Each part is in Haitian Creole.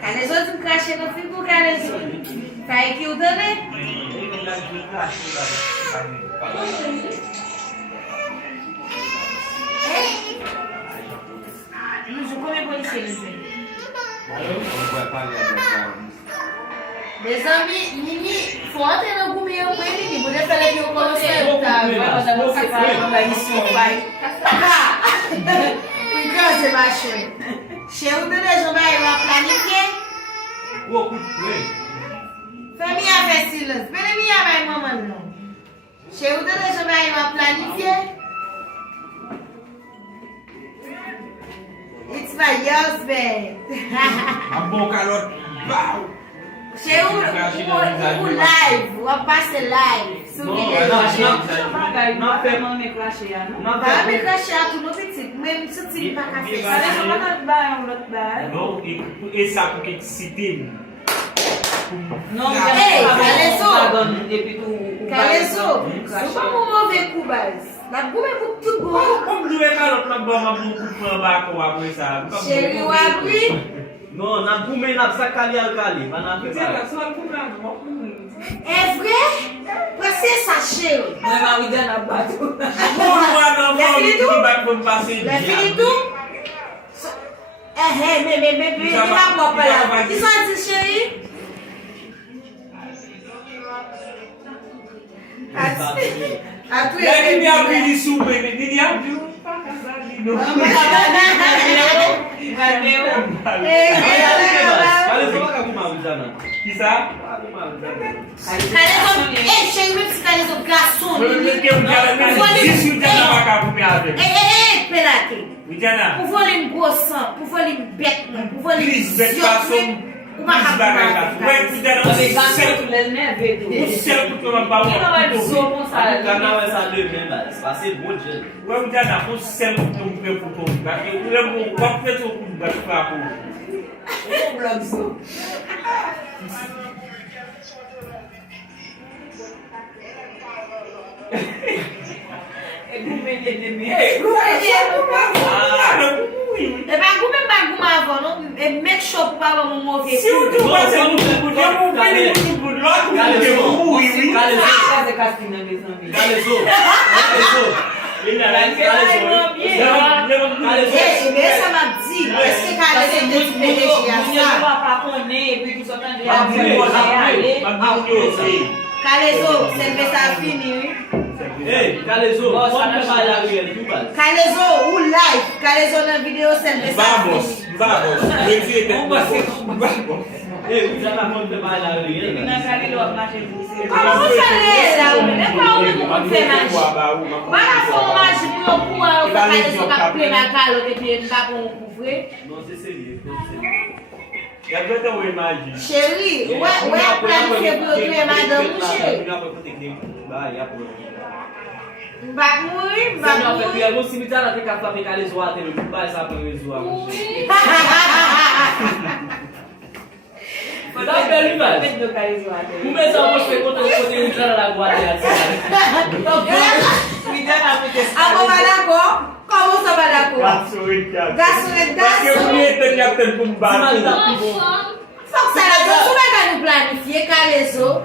Calezo di cracher no frigo, Calezo. Fai que o dane? Não jogou minha polícia, Mes amis, Nini, faut entrer dans le goût meilleur pour Nini. Vous devez faire les bio commencer. Vous c'est machin. Chez vous, de les gens va planifier. Fais-moi avec silence. Fais-moi avec maman, non. Chez vous, de les gens va planifier. It's my husband. Un bon calotte. Wow. Chez vous, ou live, ou à passer live. Não ferma me clasher, não. Vai me crachar tudo no petit, mesmo se você para café. Parece uma das barras, um outro bar. Non, et ça pour qu'il cite. Não, Ei, Calezo. Depuis tu. Calezo, vamos mover Cubas. Na Cuba é muito bom. Comme nous est calotte là bas ma beaucoup prend ba ko après ça. Chéri, o abri. Non, na gume na psa kali alkali, pa na fe sa. É vrai? Você sachê. Não é uma ideia na bate. É finito? Me na copa lá. Que só existe aí? A tua Ele me abriu de super, ele abriu para casar de novo. Vai ver Calezo va ka kuma ujana. Qui ça? Calezo, ei, chega mesmo se Calezo garçom. Eu quero que ela disse o dia na vaca com minha vida. Ei, pera aqui. Ujana. Por volim goçam, por volim bet, por volim Please, bet passou. Uma rapaz. Vai cuidar do Avec ça, céu. tu l'as né, vedo. O céu que tu não vai Quem não vai dizer o bom Sa salário? kana we sa de men ba. Sa se bon je. Vai Ujana, o céu que tu não vê por todo. Eu lembro qual foi o que tu vai ficar por. O blog sou. É gourmet de mim. É bagulho avó, não é make sure para pagar um mover. Se o tu vai ser muito bonito, eu vou ver muito bonito. Logo que eu vou ir. Casa casting na mesma vida. Calezo. Ei, nessa madzi, esse cara tem que Mulher me para comer, porque só tá de Calezo, você vê tá fininho. Hey, Calezo, pode me la riel tu ba. Calezo, o live, Calezo na vídeo você vê tá Vamos, vamos. Vamos. Hey, ujana pode me la riel. Na cara do marcha de Como você lê, não é para o que você mais. Para formar de meu cu, eu Calezo ka plena calo que ele tá com o couvre. Non se sérieux, E agora eu imagino. Chérie, ouais, planifier pour le madame chérie. Bagulho, Não, bagulho. porque eu não se me dá na teca para me Calezo até me vai essa para me zoar. Dá bem, mas. do carisma. Começa a mostrar quanto eu poderia entrar na guarda. Me dá na frente. Amo balago, como você balago? Gasolina. Gasolina, Porque eu ia ter que até com barco. Faut que ça la donne, tu vas nous planifier, Calezo.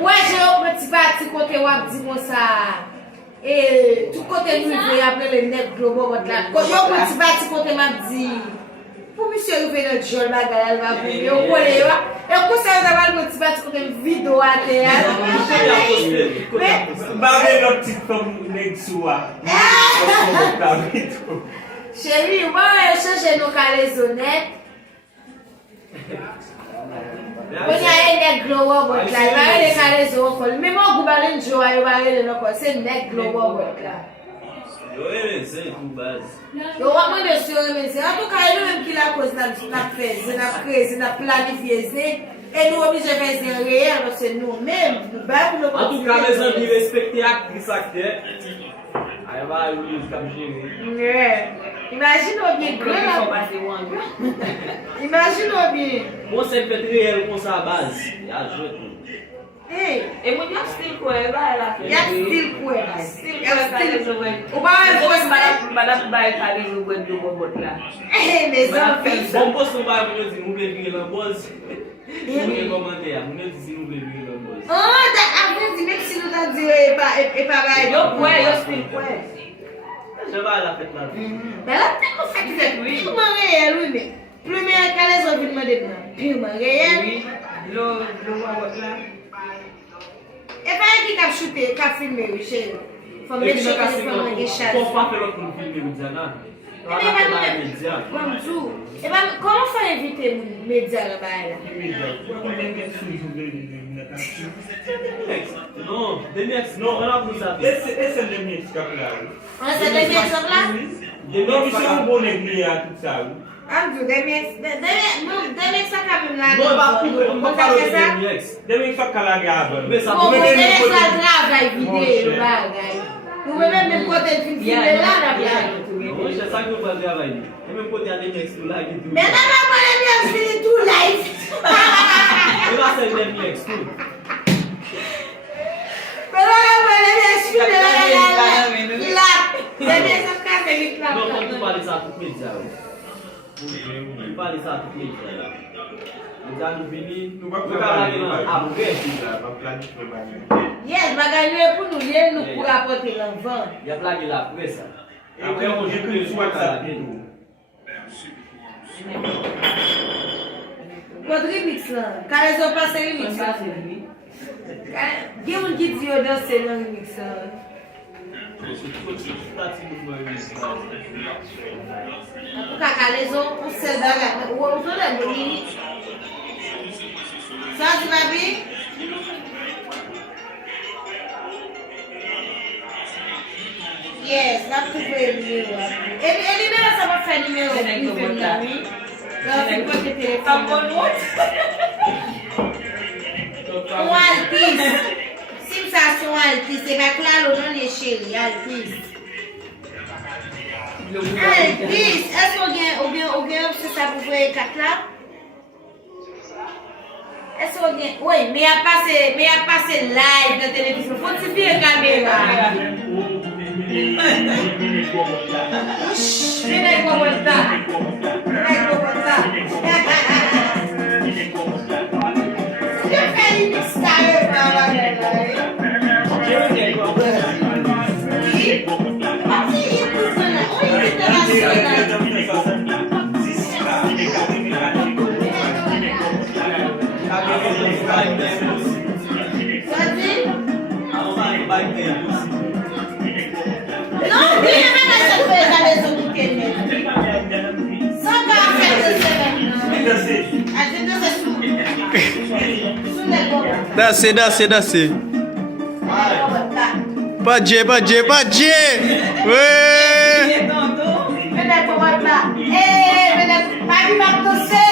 Ouais, j'ai un petit parti côté wap dit comme ça. Et tout côté nous veut après le net global là. Quand j'ai un petit parti côté m'a dit pour monsieur ouvrir notre jour bagarre elle va venir. Yo collé yo. Et pour ça ça va le petit parti côté vidéo à théâtre. Barre notre petite femme Nexua. Chérie, on va changer nos Calezo net. When you neck glow up with like, I Calezo call. Me mo go bare njo ayo bare no call. Say neck glow up with like. Eu sei com base. Eu amo de senhor me dizer, tu cai no mesmo que la coisa na fez, na crise, na planifier, et nous oblige à faire réel parce que nous-mêmes, nous battons En tout cas, mes amis, respectez actrice acteur. Aí vai o livro É. Imagina o bien Imagina o bien. Você sempre réel com sa base. E ajuda. E moun yo stil kwe, ba la fe. Ya stil kwe. Stil kwe kade zo wè. Ou ba wè fos mè? Madame baye kade zo wè do bobot la. Me zan fi. Bon post nou ba moun yo di nou ble vire lan boz. Moun yo komante ya, moun yo di si nou ble vire lan boz. Da avè di mek si nou tan di e pa bay. Yo kwe, yo stil kwe. Je ba la fet la. Ben la ten kon fèk fèk. Piouman reyel wè mè. Plumè kale zo vilman dek nan. Piouman reyel. Oui, lo bobot la. E pa yon ki kap chute, kap filme wè chè. Fò mè chè kè se fò mè ge chal. Kon pa fè lòt moun filme wè djanan. Comment faut éviter les médias là-bas? Non, Demex, non, on a pris ça. Esse é Demex que é Ah, c'est Demex là? Non, mais c'est un bon ennemi à tout ça. Ah, Demex ça quand même là. Non, on va pas parler de Demex. Demex só calagava. Mais ça Demex là grave la vidéo là, gars. Vous pouvez même côté de filmer là la blague. Oui, c'est ça que vous faites travailler. Et même côté de Demex tout là qui tout. Mais non, pas les Demex fini tout live. Et là c'est Demex tout. Mais non, les Demex fini là. Demex ça fait vite là. Non, quand tu parles ça tout média. Tu parles ça tout média. Nous allons venir, nous allons aller après. Yes, bagay pour nous lier nous pour apporter l'enfant. Il y a blague là après ça. Après on écrit sur WhatsApp. Quel remix là? Quand ils ont passé remix là. Qui ont dit que ils dansent dans remix là? Pourquoi les autres on se dans ou on se dans ça tu vas bien? Yes, la trouvé le numéro. Et le numéro ça va faire numéro. Un artiste. Si ça c'est un artiste, c'est pas clair le nom de chéri, artiste. Artiste, est-ce qu'on gagne c'est ça pour faire 4 là? Est-ce qu'on gagne? Oui, mais il a passé live de télévision. Faut tu faire caméra. Viene como está. Yo fais une style para la não, tem essa coisa desse do que mesmo. Só para fazer isso. A gente não se Desce. Pode ir. Ué! Vem para botar. Vai para você.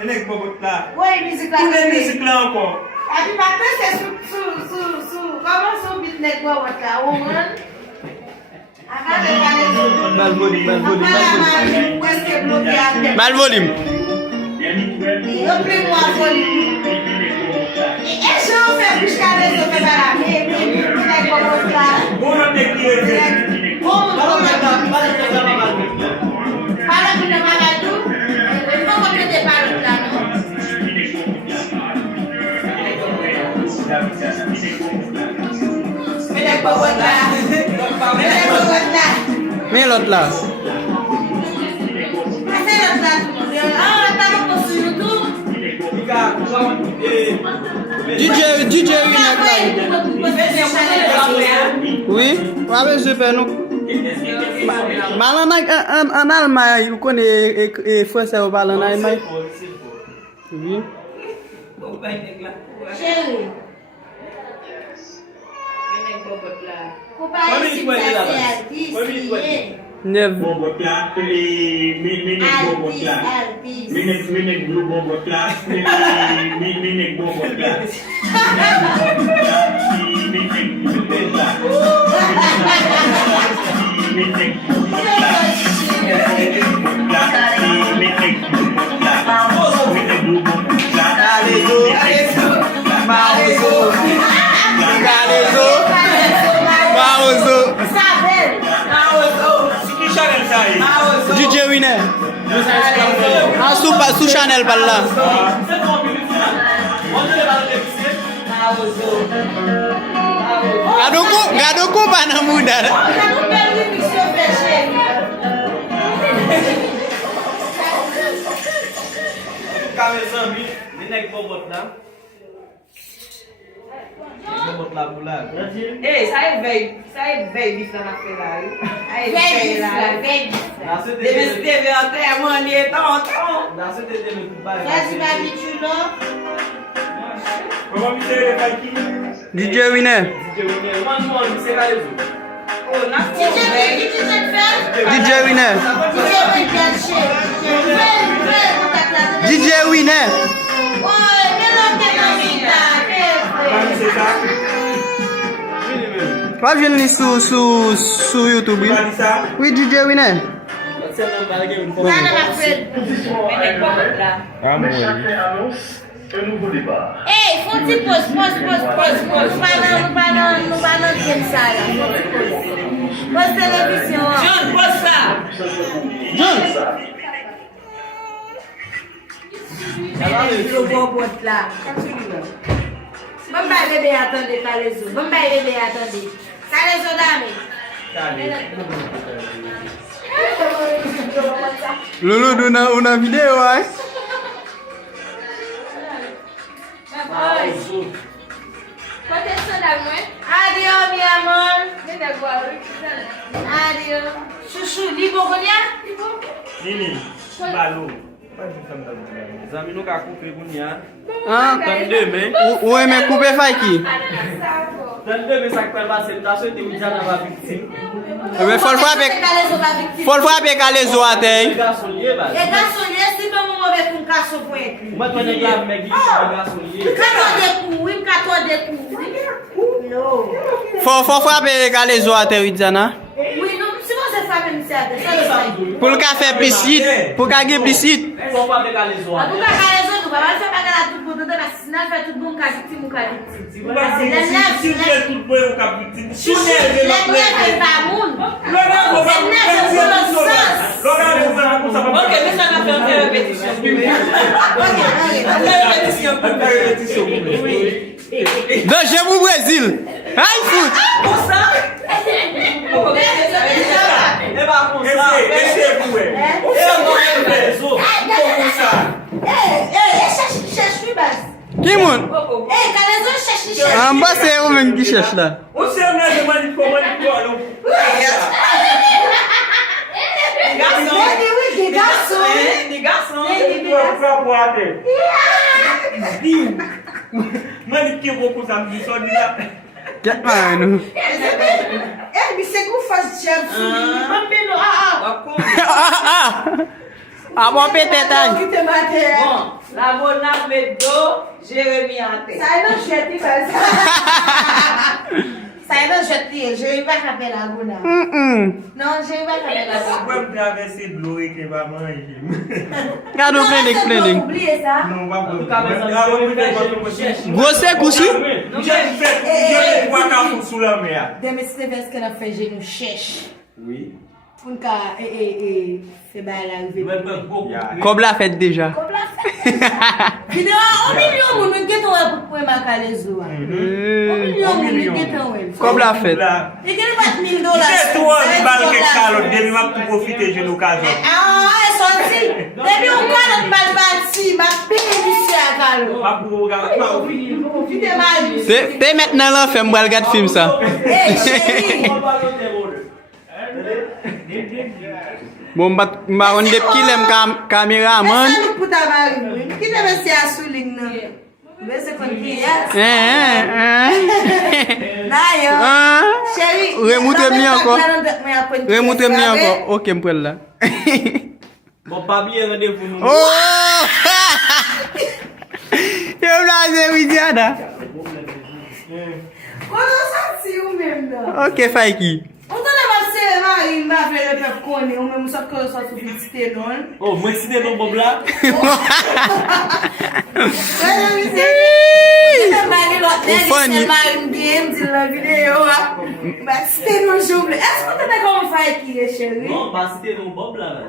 Ele é que vou botar. Oi, musical. Tu é musical encore. Abi para você como sou business para botar. Woman. Mal volume. Quase que bloqueado. Mal volume. Eu primo a volume. E eu fui buscar esse para mim, vai botar. Vamos ter que Vamos botar. Para que não vai tu. Eu não vou te para lá não. Me dá para botar. Mais l'autre là. DJ Winek là. Oui, ouais, super nous. Balan en Allemagne, vous connaissez français au balan en Allemagne. Oui. Chérie. Faut pas ici passer artiste. Neuf. bobotar, minik bobotar. Minik blue bobotar, minik bobotar. Minik bobotar. Minik bobotar. Minik bobotar. winner. Ah, sous Chanel par là. Gado ko pa na muda. Eh, saya veio bife na feira. Aí veio lá. Deve ter até a mania então. Vas-y, ma bichulo. Comment vous avez fait qui? DJ winner. Oh, na DJ winner. DJ winner. C'est ça? Pas je l'ai sur YouTube. Tu as dit ça? Oui, DJ winner. Ah, moi. Hey, faut-il pause. Nous parlons comme ça là. Pause télévision. John, pose ça. Le bon bot là. Bon bah bébé attendez, Calezo. Bon bah bébé attendez. Calezo dame. Lolo dona una video hein. Adiós, mi amor. Adiós. Chouchou, Libogonia? Nini, balo. Zami nou ka koupe goun ya. Ah, ou aime couper fay ki? Dan 2 men sak pel base, ta sou te Ouidiana va victime. Mais faut le frapper Calezo à terre. Garçon lié ba. E gasolier, si tout le monde veut qu'on casse au point. Mwen twane la megi garçon lié. Kato de kou. Non. Faut frapper Calezo à terre, Ouidiana. Oui, non, si vous êtes femme, c'est ça. Pour le café plicite, pour gagner plicite. Faut pas avec les En tout cas, Calezo, nous allons faire bagarre tout pour tout dans l'assassinat, faire tout bon cas victime ou cas victime. Si vous faites tout bon au capitaine, si vous Les miens, c'est pas moun. Ok, mais ça va faire une répétition. Danger pour Brésil. Aïe foot. Pour ça? Et ba kon sa. Cherche-lui, base. Qui moun? Hey, Calezo, cherche-lui. En bas c'est où même qui cherche là. On sait on a demandé comment il faut alors. Des garçons. Des garçons. Mani qui beaucoup ça me dit ça dit là. Get man. Mais c'est qu'on fasse diable sur lui. Ah bon peut-être. Qui te maté. Bon, la bonne met dos, Jérémy en tête. Ça est non, je t'ai pas ça. Ça est non, je t'ai. Je vais pas taper la gona. Non, je vais pas taper la gona. Pourquoi me traverser de l'eau et que va manger? Regarde plein. Oubliez ça. Non, va En tout cas, mais ça Gros sec aussi? Je vois qu'un fou sous la mer. Demain, c'est parce qu'on a fait, je nous cherche. Oui. Pour nous faire la revue. Comme la fête déjà. Vidéo, 1 million de monde qui est pour ma Calezo. 1 million de monde qui est Comme la fête. Et quel pas $1000? C'est toi qui parles quelque chose, dès que tu profites de l'occasion. Ah, elles sont ici. Depuis on parle de mal bâti, ma paix ici à Calo. Pas pour regarder. Profitez mal. T'es maintenant là, fais-moi regarder film ça. Hey, chérie. Bon, m'a on des qui l'aime caméraman. Essa não puta barulho. Que deve ser a suling não. Vê se confia. Dayo. Chérie. Remontez-moi encore. Remontez-moi encore. OK, me prendre là. Bon, pas bien rendez-vous nous. Oh! Eu là c'est Ouidiana. Quando eu senti o mesmo. OK, fai qui. On t'en a passé il m'a fait le peuple connaît, on même ça que ça se fait non. Oh, moi si t'es non bon là. C'est mal là. partenaire funny. c'est Marine bien dit la vidéo. Bah c'était nos jours. Est-ce que tu as comment faire qui est chérie? Non, bah c'était nos bob là.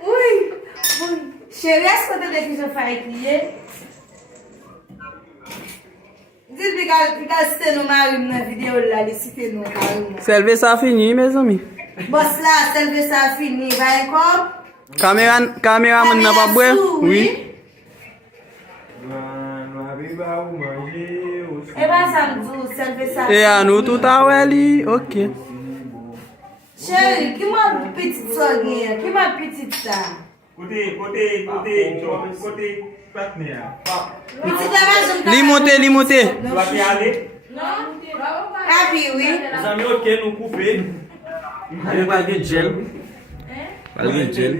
Oui. Oui. Chérie, est-ce que tu as déjà fait qui est? Dis-lui que c'était nos Marine dans la vidéo là, les citer nos Marine. Selve sa fini, mes amis. Boss là, selve ça fini. Va encore? Caméraman n'a pas boire? Oui. Eh ben ça me dit, selve ça. Et à nous tout à Welly. Ok. Chérie, qui m'a petite soeur, qui m'a petite ça? Côté partenaire. Petite avance. Li monte. Tu vas y aller? Ah puis oui. Les amis, ok, nous couper. Allez, pas de gel. Pas de gel.